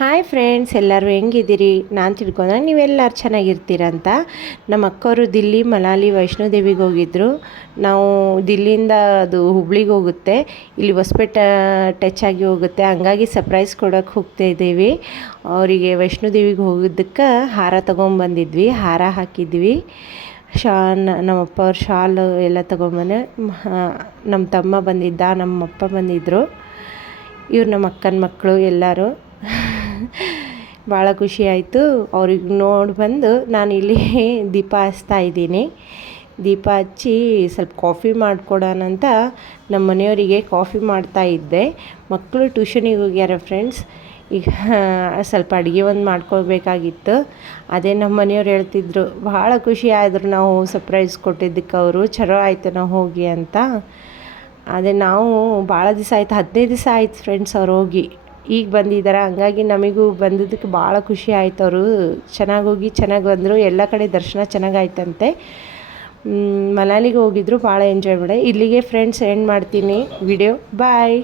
Hi friends, ಎಲ್ಲರೂ ಹೆಂಗಿದ್ದೀರಿ? ನಾನು ತಿಳ್ಕೊಂಡ್ರೆ ನೀವೆಲ್ಲರೂ ಚೆನ್ನಾಗಿರ್ತೀರಂತ. ನಮ್ಮ ಅಕ್ಕವರು ದಿಲ್ಲಿ ಮನಾಲಿ ವೈಷ್ಣೋದೇವಿಗೆ ಹೋಗಿದ್ದರು. ನಾವು ದಿಲ್ಲಿಯಿಂದ ಅದು ಹುಬ್ಳಿಗೆ ಹೋಗುತ್ತೆ, ಇಲ್ಲಿ ಹೊಸಪೇಟೆ ಟಚ್ ಆಗಿ ಹೋಗುತ್ತೆ. ಹಂಗಾಗಿ ಸರ್ಪ್ರೈಸ್ ಕೊಡೋಕ್ಕೆ ಹೋಗ್ತಾ ಇದ್ದೀವಿ. ಅವರಿಗೆ ವೈಷ್ಣೋದೇವಿಗೆ ಹೋಗೋದಕ್ಕೆ ಹಾರ ತೊಗೊಂಬಂದಿದ್ವಿ, ಹಾರ ಹಾಕಿದ್ವಿ. ನಮ್ಮಪ್ಪ ಅವ್ರ ಶಾಲು ಎಲ್ಲ ತೊಗೊಂಬಂದೆ. ನಮ್ಮ ತಮ್ಮ ಬಂದಿದ್ದ, ನಮ್ಮಪ್ಪ ಬಂದಿದ್ದರು. ಇವ್ರು ನಮ್ಮ ಅಕ್ಕನ ಮಕ್ಕಳು ಎಲ್ಲರೂ. ಭಾಳ ಖುಷಿ ಆಯಿತು. ಅವ್ರಿಗೆ ನೋಡಿ ಬಂದು ನಾನು ಇಲ್ಲಿ ದೀಪ ಹಚ್ತಾ ಇದ್ದೀನಿ. ದೀಪ ಹಚ್ಚಿ ಸ್ವಲ್ಪ ಕಾಫಿ ಮಾಡಿಕೊಡೋಣಂತ ನಮ್ಮ ಮನೆಯವರಿಗೆ ಕಾಫಿ ಮಾಡ್ತಾ ಇದ್ದೆ. ಮಕ್ಕಳು ಟ್ಯೂಷನಿಗೆ ಹೋಗ್ಯಾರ ಫ್ರೆಂಡ್ಸ್. ಈಗ ಸ್ವಲ್ಪ ಅಡುಗೆ ಒಂದು ಮಾಡ್ಕೊಳ್ಬೇಕಾಗಿತ್ತು. ಅದೇ ನಮ್ಮ ಮನೆಯವ್ರು ಹೇಳ್ತಿದ್ರು, ಭಾಳ ಖುಷಿ ಆದರು ನಾವು ಸರ್ಪ್ರೈಸ್ ಕೊಟ್ಟಿದ್ದಕ್ಕೆ. ಅವರು ಚಲೋ ಆಯಿತು ನಾವು ಹೋಗಿ ಅಂತ. ಅದೇ ನಾವು ಭಾಳ ದಿವಸ ಆಯ್ತು, 15 ದಿವಸ ಆಯ್ತು ಫ್ರೆಂಡ್ಸ್ ಅವ್ರು ಹೋಗಿ. ಈಗ ಬಂದಿದ್ದಾರೆ, ಹಂಗಾಗಿ ನಮಗೂ ಬಂದಿದ್ದಕ್ಕೆ ಭಾಳ ಖುಷಿ ಆಯ್ತು. ಅವರು ಚೆನ್ನಾಗಿ ಹೋಗಿ ಚೆನ್ನಾಗಿ ಬಂದರು. ಎಲ್ಲ ಕಡೆ ದರ್ಶನ ಚೆನ್ನಾಗಾಯ್ತಂತೆ. ಮನಾಲಿಗೆ ಹೋಗಿದ್ರು, ಭಾಳ ಎಂಜಾಯ್ ಮಾಡಿ. ಇಲ್ಲಿಗೆ ಫ್ರೆಂಡ್ಸ್ ಎಂಡ್ ಮಾಡ್ತೀನಿ ವಿಡಿಯೋ. ಬಾಯ್.